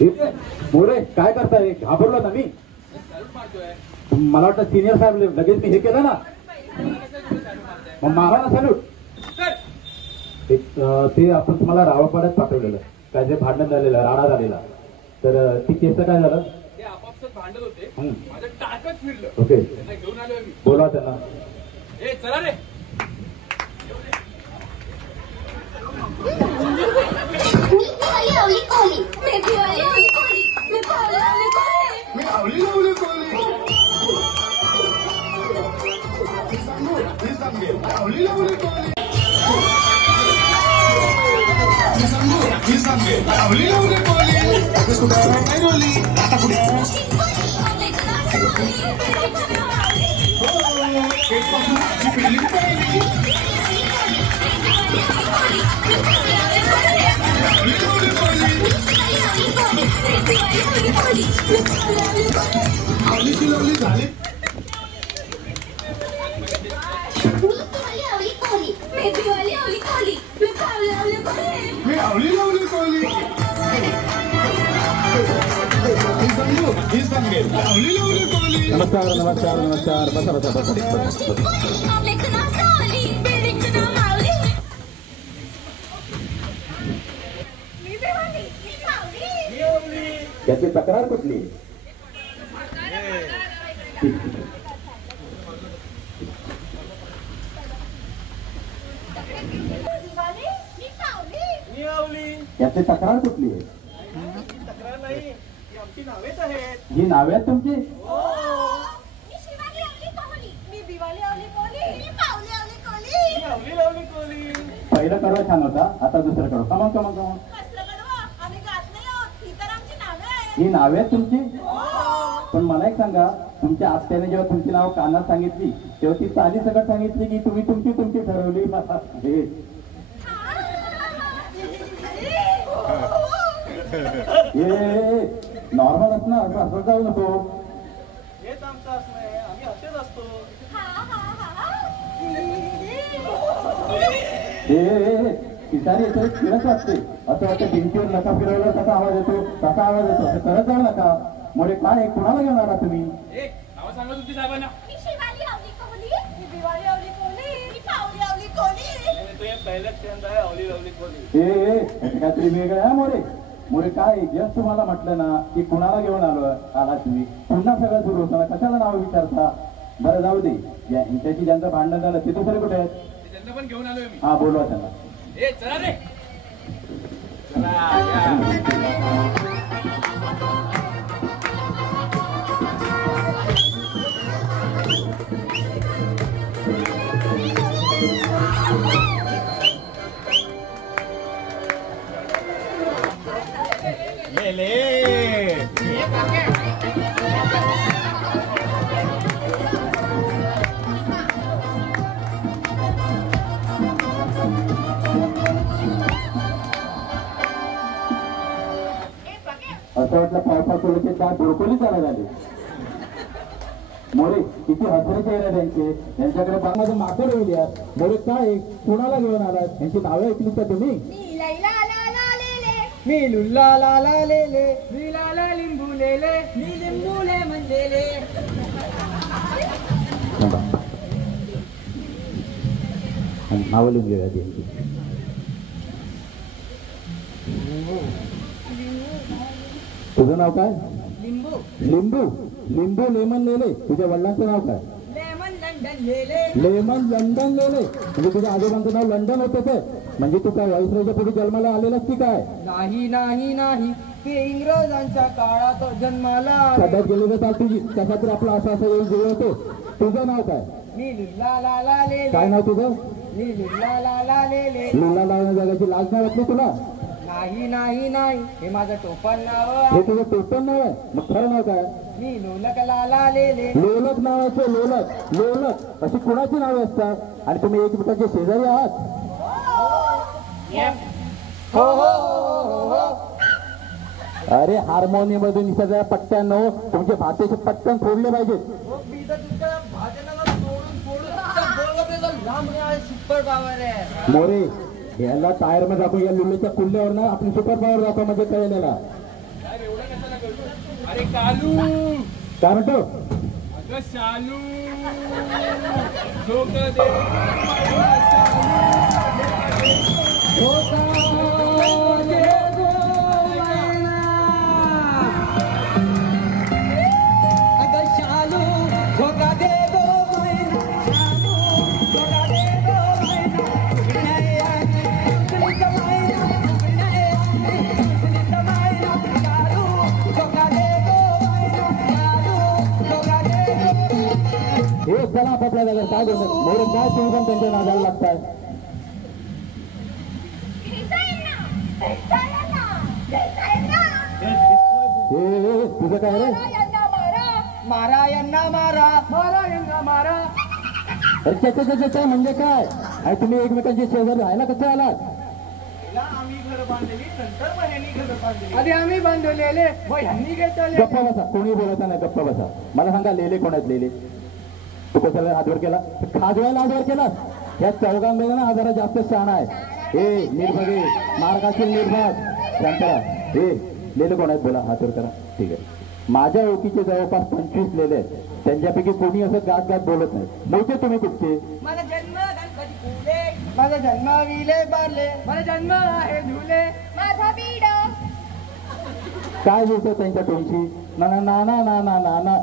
मोरे काय करताय? घाबरलो ना मी. मला वाटतं सिनियर साहेब लगेच मी हे केलं ना, मग मारा ना सॅल्यूट. ते आपण तुम्हाला रावळपाड्यात पाठवलेलं, काय जे भांडण झालेलं, राडा झालेला, तर ती केस काय झालं? ते आपापसात भांडत होते, माझं टाकच फिरलं. ओके, त्यांना घेऊन आलोय मी. बोला त्यांना. ए चला रे. नमस्कार नमस्कार नमस्कार. बसा बसा बसा. त्याची तक्रार कुठली? याची तक्रार कुठली आहे? ही नावे आहेत तुमची? पहिलं कडवा छान होता, आता दुसरं कडवा. कमा कमा कमा. ही नावे आहेत तुमची? पण मला एक सांगा, तुमच्या आत्याने जेव्हा तुमची नाव कानात सांगितली तेव्हा ती साधी सकट सांगितली की तुम्ही तुमची तुमची ठरवली? नॉर्मल असणार, असं जाऊ नको. हेच आमचं असणं आहे, आम्ही असेच असतो. पिसारी येतो फिरत वाटते, असं वाटतं भिंतीवर नका फिरवला कसा आवाज येतो, तसा आवाज येतो. असं करत जाऊ नका. मोठे काय कुणाला घेऊन आला तुम्ही? नाव सांगा तुमची साहेबांना. काहीतरी वेगळं आहे मोरे. मोरे काय जस्ट तुम्हाला म्हटलं ना की कुणाला घेऊन आला तुम्ही, पुन्हा सगळं सुरू होतं ना, कशाला नाव विचारता? बरं जाऊ दे, यांच्याशी ज्यांचं भांडण झालं ते दुसरे कुठे आहेत? त्यांना पण घेऊन आलोय मी. हा बोलवा त्यांना. ए चला रे. चला असं वाटलं पावसाचे चार ब्रोकोली चालत आले. मोरे किती हसरे चेहरे त्यांचे, त्यांच्याकडे बागमध्ये माकड येऊ द्या. मोरे काय कुणाला घेऊन आलात? यांची नावे ऐकली का तुम्ही? मी लुल्ला ला ला ले ले, मी लाला लिंबू ले ले, मी लिंबू ले म्हणजे ले. नावं लिहून घेऊया त्यांची. तुझं नाव काय? लिंबू. लिंबू. लिंबू लेमन लेले. तुझ्या वडिलांचं नाव काय? लेमन लंडन लेले. लेमन लंडन लेले. म्हणजे तुझ्या आजोबांचं नाव लंडन होतं ते? म्हणजे तू काय व्हाईसरॉयच्या पुढे जन्माला आलेलास की काय? नाही नाही नाही, ते इंग्रजांच्या काळात जन्माला. सध्या गेलेलं चाल तुझी, त्यासाठी आपला असं असं येऊन जुळलं होतो. तुझं नाव काय? मी लुल्ला ला ला ले. काय नाव तुझं? मी लुल्ला ला ला ले ले. लुल्ला लावण्या जागाची लाज नाही वाटली तुला? नाही नाही नाही, हे माझं टोपण नाव हे आहे. तुझं टोपण नाव आहे? मग खरं नाव काय? मी लोलक ला ला ले ले. लोलक नावाचं. लोलक लोलक अशी कुणाची नावे असतात? आणि तुम्ही एकमेकांचे शेजारी आहात? हो हो हो हो. अरे हार्मोनियम मधून सगळ्या पट्ट्यांनो तुमचे भातेचे पट्टन फोडले पाहिजेत. सुपर पॉवर आहे मोरे. याला टायर मध्ये आपण या लुल्लेच्या कुल्ल्यावर ना आपण सुपर पॉवर जातो म्हणजे कळलेला. अरे कालू काय म्हणतो अगं शालू झोक दे हे चला आपापल्या जागा काय बोलतात मोरे काय तुम्ही पण त्यांच्या नादाला लागताय तुझं काय रे मारा यांना मारा मारा यांना मारा अरे त्याच्या म्हणजे काय आणि तुम्ही एकमेकांचे शेजारी राहायला कसे आलात पहिला आम्ही घर बांधलेली नंतर मग ह्यांनी घर बांधलेली आधी आम्ही बांधवलेले मग ह्यांनी घेतले गप्पा बसा कोणी बोलायचं नाही गप्पा बसा मला सांगा लेले कोण आहेत लेले तू कशाला हातवर केला खाजवायला हातवर केला या चौघांमध्ये ना हा जरा जास्त शहाणा आहे हे निर्भगे मार्गातील निर्भाग शांतरा हे लेले कोण आहेत बोला हातवर करा ठीक आहे माझ्या ओळखीचे जवळपास 25 लेले आहेत त्यांच्यापैकी कोणी असं गात गात बोलत नाही मोठे तुम्ही कुठचे माझा जन्म गणपती फुले माझा जन्म विले बारले माझा जन्म आहे धुले माझा बीड काय बोलतो त्यांच्या तोंडशी ना ना ना ना ना ना ना